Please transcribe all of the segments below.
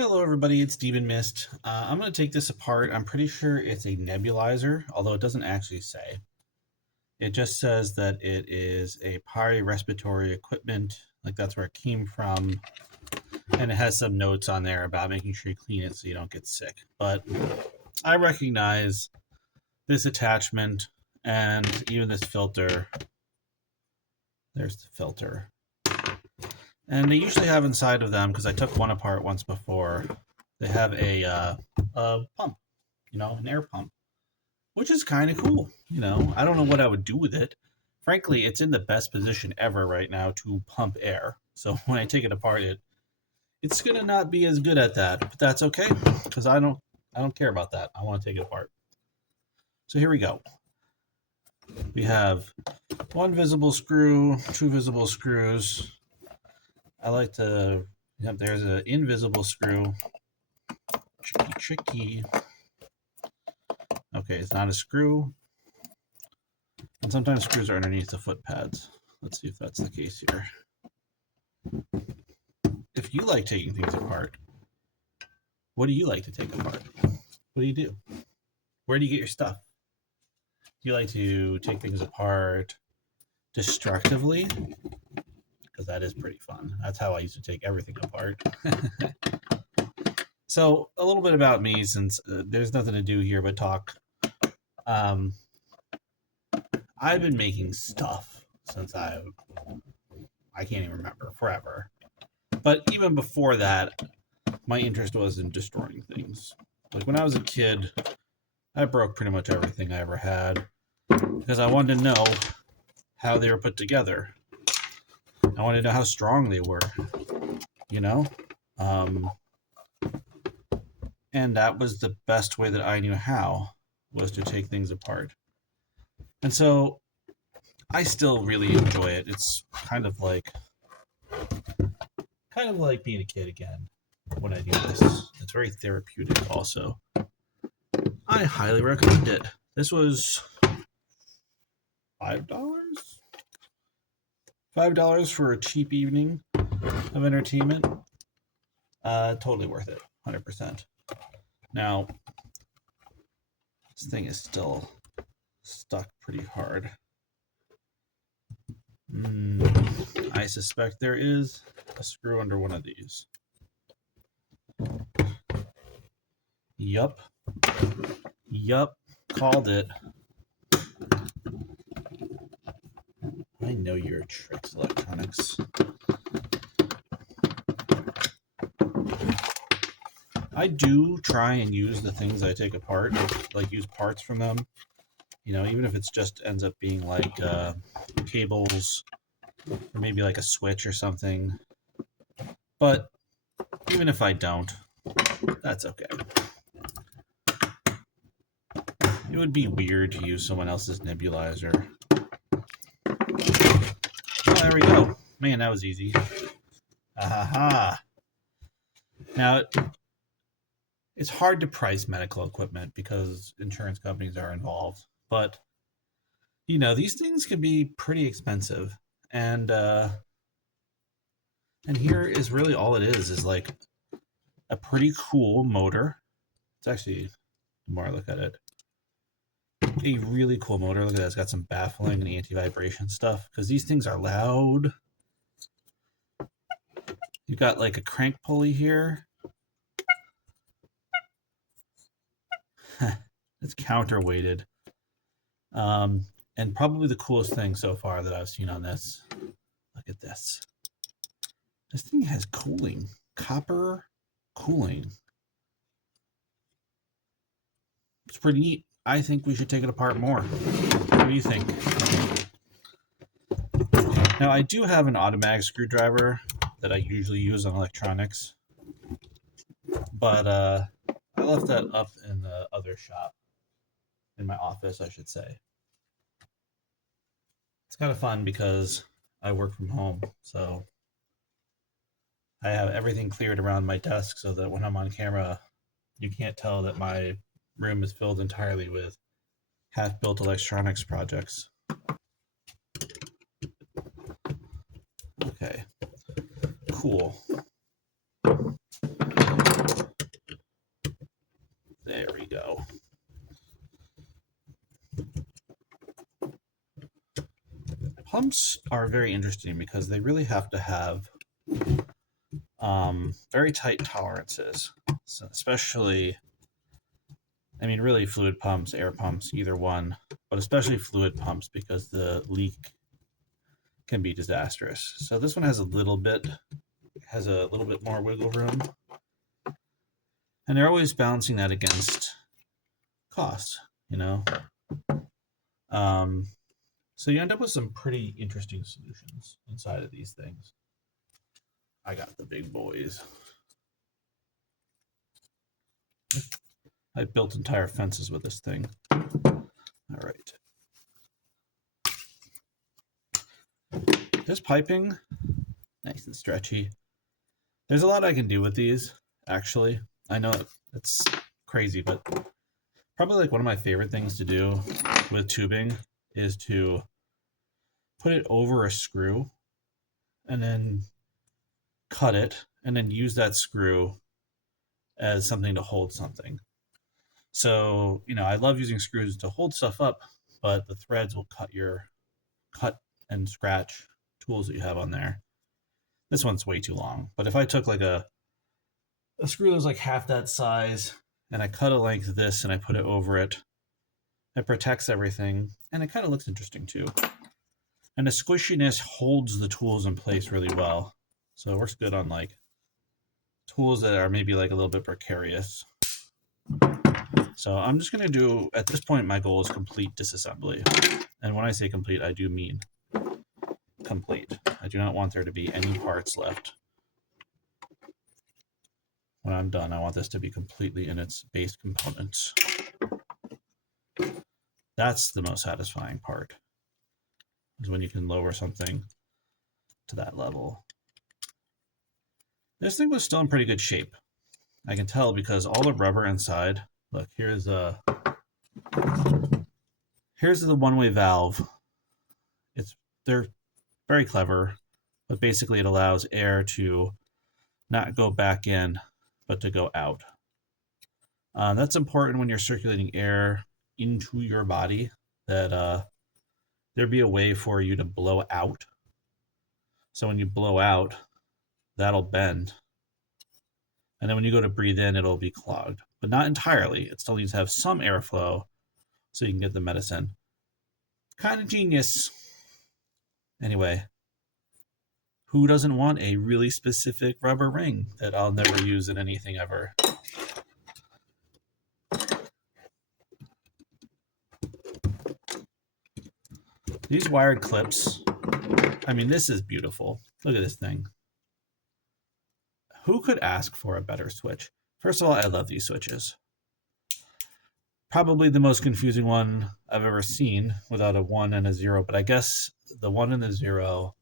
Hello, everybody. It's Demon Mist. I'm going to take this apart. I'm pretty sure it's a nebulizer, although it doesn't actually say. It just says that it is a respiratory equipment, like that's where it came from, and it has some notes on there about making sure you clean it so you don't get sick. But I recognize this attachment and even this filter. There's the filter. And they usually have inside of them, because I took one apart once before, they have a pump, an air pump, which is kind of cool. I don't know what I would do with it. Frankly, it's in the best position ever right now to pump air. So when I take it apart, it's gonna not be as good at that, but that's okay because I don't care about that. I want to take it apart. So here we go. We have one visible screw, two visible screws. I like to. Yep, there's an invisible screw. Tricky. Okay, it's not a screw. And sometimes screws are underneath the foot pads. Let's see if that's the case here. If you like taking things apart, what do you like to take apart? What do you do? Where do you get your stuff? Do you like to take things apart destructively? Because that is pretty fun. That's how I used to take everything apart. So a little bit about me, since there's nothing to do here but talk. I've been making stuff since I can't even remember, forever. But even before that, my interest was in destroying things. Like when I was a kid, I broke pretty much everything I ever had because I wanted to know how they were put together. I wanted to know how strong they were, you know? And that was the best way that I knew how, was to take things apart. And so I still really enjoy it. It's kind of like being a kid again when I do this. It's very therapeutic also. I highly recommend it. This was $5? $5 for a cheap evening of entertainment. Totally worth it. 100%. Now, this thing is still stuck pretty hard. I suspect there is a screw under one of these. Yup. Called it. I know your tricks, electronics. I do try and use the things I take apart, like use parts from them. Even if it's just ends up being like cables or maybe like a switch or something. But even if I don't, that's okay. It would be weird to use someone else's nebulizer. Oh, there we go. Man, that was easy. Aha. Now, it's hard to price medical equipment because insurance companies are involved. But, these things can be pretty expensive. And here is really all it is like a pretty cool motor. It's actually, the more I look at it, a really cool motor. Look at that. It's got some baffling and anti-vibration stuff because these things are loud. You've got like a crank pulley here. It's counterweighted. And probably the coolest thing so far that I've seen on this. Look at this. This thing has cooling. Copper cooling. It's pretty neat. I think we should take it apart more. What do you think? Now, I do have an automatic screwdriver that I usually use on electronics. But I left that up in the other shop. In my office, I should say. It's kind of fun because I work from home, so I have everything cleared around my desk so that when I'm on camera, you can't tell that my room is filled entirely with half-built electronics projects. Okay, cool. pumps are very interesting because they really have to have very tight tolerances, so especially, I mean, really fluid pumps, air pumps, either one, but especially fluid pumps because the leak can be disastrous. So this one has a little bit more wiggle room, and they're always balancing that against cost, you know. So you end up with some pretty interesting solutions inside of these things. I got the big boys. I built entire fences with this thing. All right. This piping, nice and stretchy. There's a lot I can do with these, actually. I know it's crazy, but probably like one of my favorite things to do with tubing is to put it over a screw and then cut it and then use that screw as something to hold something. So, you know, I love using screws to hold stuff up, but the threads will cut and scratch tools that you have on there. This one's way too long, but if I took like a screw that was like half that size and I cut a length of this and I put it over it, it protects everything and it kind of looks interesting too. And the squishiness holds the tools in place really well. So it works good on like tools that are maybe like a little bit precarious. So I'm just going to do, at this point, my goal is complete disassembly. And when I say complete, I do mean complete. I do not want there to be any parts left. When I'm done, I want this to be completely in its base components. That's the most satisfying part, is when you can lower something to that level. This thing was still in pretty good shape. I can tell because all the rubber inside, look, here's the one-way valve. They're very clever, but basically it allows air to not go back in, but to go out. That's important when you're circulating air into your body, that there be a way for you to blow out. So when you blow out, that'll bend. And then when you go to breathe in, it'll be clogged, but not entirely. It still needs to have some airflow so you can get the medicine. Kind of genius. Anyway, who doesn't want a really specific rubber ring that I'll never use in anything ever? These wired clips, I mean, this is beautiful. Look at this thing. Who could ask for a better switch? First of all, I love these switches. Probably the most confusing one I've ever seen without a 1 and a 0, but I guess the 1 and the 0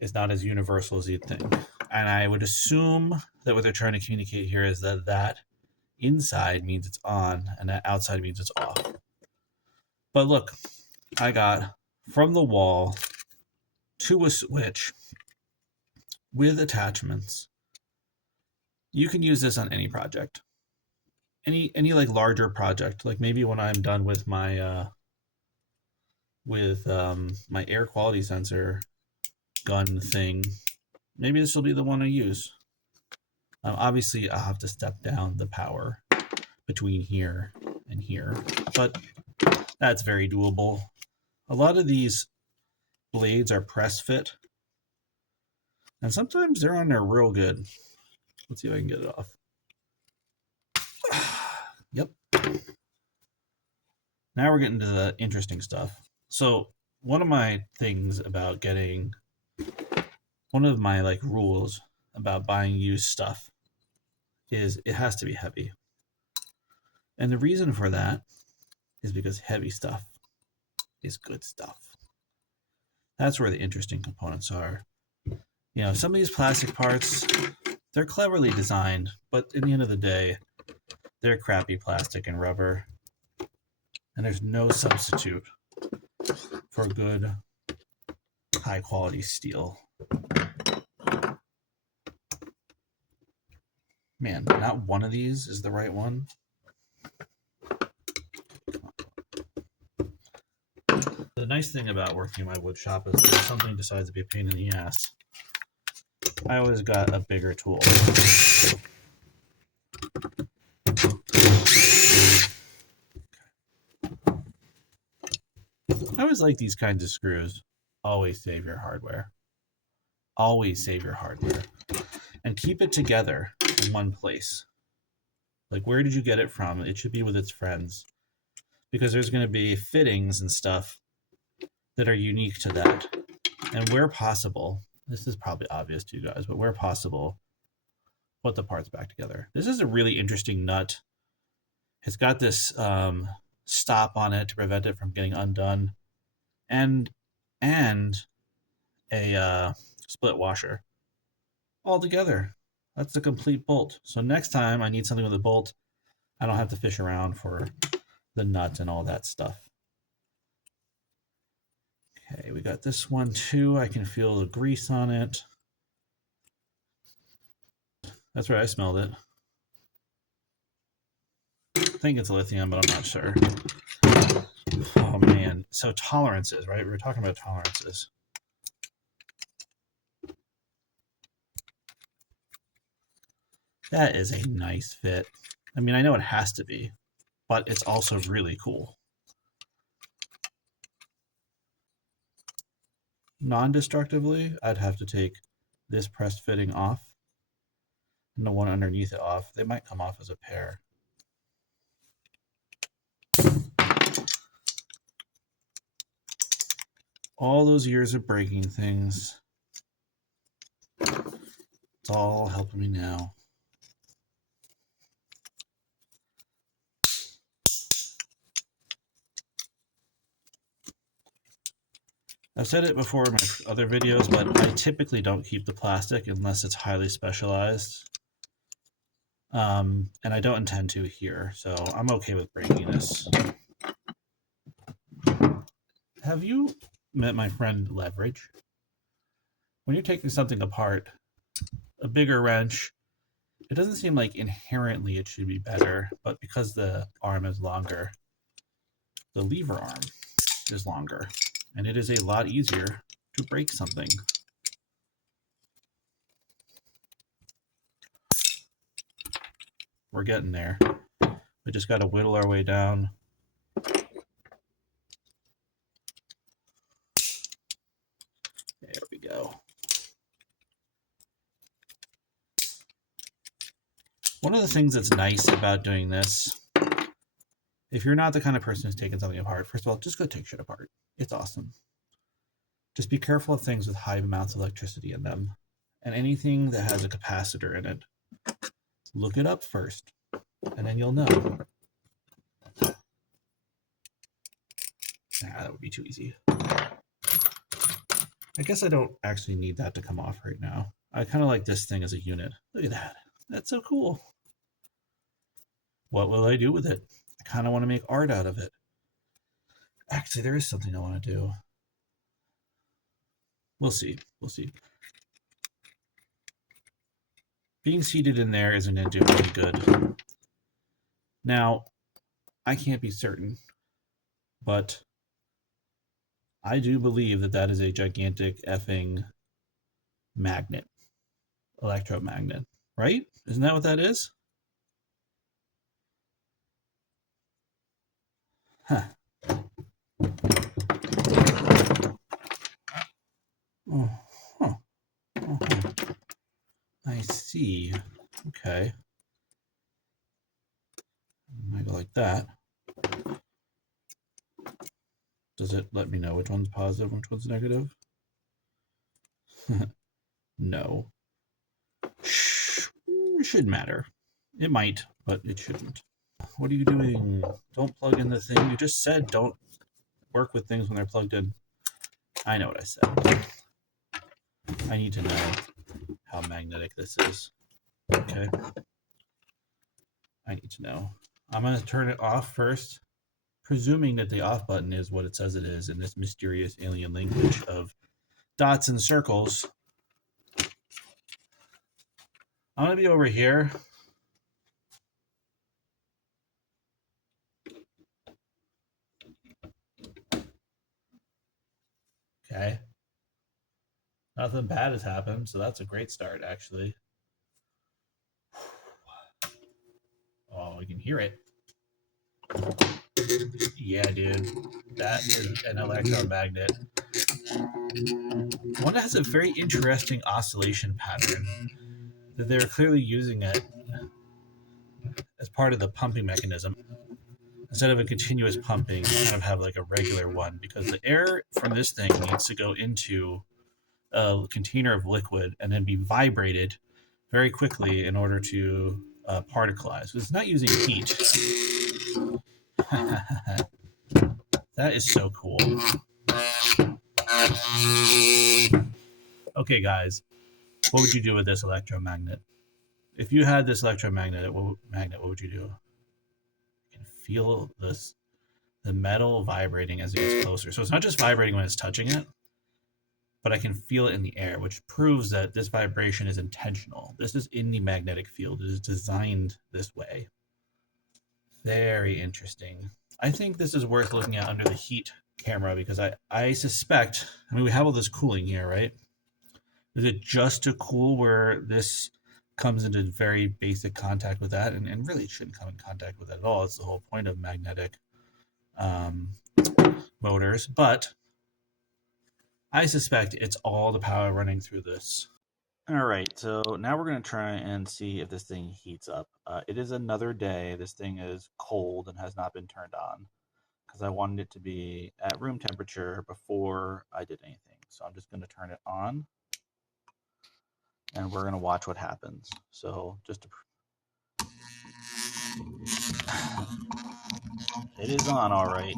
is not as universal as you'd think. And I would assume that what they're trying to communicate here is that inside means it's on and that outside means it's off. But look, I got from the wall to a switch with attachments. You can use this on any project. Any like larger project, like maybe when I'm done with my my air quality sensor gun thing, maybe this will be the one I use. Obviously, I'll have to step down the power between here and here, but that's very doable. A lot of these blades are press fit, and sometimes they're on there real good. Let's see if I can get it off. Yep. Now we're getting to the interesting stuff. So one of my rules about buying used stuff is it has to be heavy. And the reason for that is because heavy stuff is good stuff. That's where the interesting components are. You know, some of these plastic parts, they're cleverly designed, but in the end of the day, they're crappy plastic and rubber. And there's no substitute for good, high quality steel. Man, not one of these is the right one. nice thing about working in my wood shop is that if something decides to be a pain in the ass, I always got a bigger tool. I always like these kinds of screws. Always save your hardware. Always save your hardware. And keep it together in one place. Like, where did you get it from? It should be with its friends. Because there's going to be fittings and stuff that are unique to that. And where possible, this is probably obvious to you guys, but where possible, put the parts back together. This is a really interesting nut. It's got this stop on it to prevent it from getting undone, and a split washer all together. That's the complete bolt. So next time I need something with a bolt, I don't have to fish around for the nut and all that stuff. Okay, we got this one too. I can feel the grease on it. That's right, I smelled it. I think it's lithium, but I'm not sure. Oh man, so tolerances, right? We were talking about tolerances. That is a nice fit. I mean, I know it has to be, but it's also really cool. Non-destructively, I'd have to take this pressed fitting off and the one underneath it off. They might come off as a pair. All those years of breaking things, it's all helping me now. I've said it before in my other videos, but I typically don't keep the plastic unless it's highly specialized. And I don't intend to here, so I'm okay with breaking this. Have you met my friend Leverage? When you're taking something apart, a bigger wrench, it doesn't seem like inherently it should be better, but because the arm is longer, the lever arm is longer, and it is a lot easier to break something. We're getting there. We just got to whittle our way down. There we go. One of the things that's nice about doing this, if you're not the kind of person who's taking something apart, first of all, just go take shit apart. It's awesome. Just be careful of things with high amounts of electricity in them. And anything that has a capacitor in it, look it up first, and then you'll know. That would be too easy. I guess I don't actually need that to come off right now. I kind of like this thing as a unit. Look at that. That's so cool. What will I do with it? I kind of want to make art out of it. Actually, there is something I want to do. We'll see. We'll see. Being seated in there isn't going to do any good. Now, I can't be certain, but I do believe that that is a gigantic effing magnet, electromagnet, right? Isn't that what that is? Huh. Oh, huh. Uh-huh. I see. Okay. I go like that. Does it let me know which one's positive and which one's negative? No. It should matter. It might, but it shouldn't. What are you doing? Don't plug in the thing. You just said don't work with things when they're plugged in. I know what I said. I need to know how magnetic this is. Okay. I need to know. I'm going to turn it off first, presuming that the off button is what it says it is in this mysterious alien language of dots and circles. I'm going to be over here. Okay. Nothing bad has happened, so that's a great start, actually. Oh, we can hear it. Yeah, dude. That is an electromagnet. One that has a very interesting oscillation pattern. That they're clearly using it as part of the pumping mechanism. Instead of a continuous pumping, you kind of have like a regular one because the air from this thing needs to go into a container of liquid and then be vibrated very quickly in order to particleize. It's not using heat. That is so cool. Okay, guys, what would you do with this electromagnet? If you had this electromagnet, what would you do? You can feel this the metal vibrating as it gets closer. So it's not just vibrating when it's touching it, but I can feel it in the air, which proves that this vibration is intentional. This is in the magnetic field. It is designed this way. Very interesting. I think this is worth looking at under the heat camera because I suspect, I mean, we have all this cooling here, right? Is it just to cool where this comes into very basic contact with that? And really it shouldn't come in contact with it at all. It's the whole point of magnetic um, motors. But I suspect it's all the power running through this. All right, so now we're going to try and see if this thing heats up. It is another day. This thing is cold and has not been turned on because I wanted it to be at room temperature before I did anything. So I'm just going to turn it on and we're going to watch what happens. So just to... It is on, all right.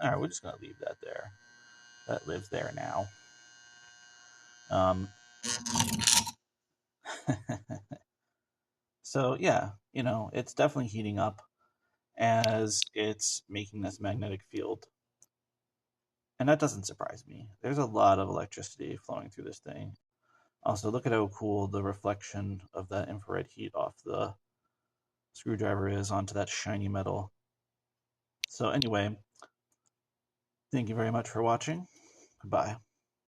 All right, we're just going to leave that there. That lives there now. So yeah, it's definitely heating up as it's making this magnetic field. And that doesn't surprise me. There's a lot of electricity flowing through this thing. Also, look at how cool the reflection of that infrared heat off the screwdriver is onto that shiny metal. So anyway, thank you very much for watching. Goodbye.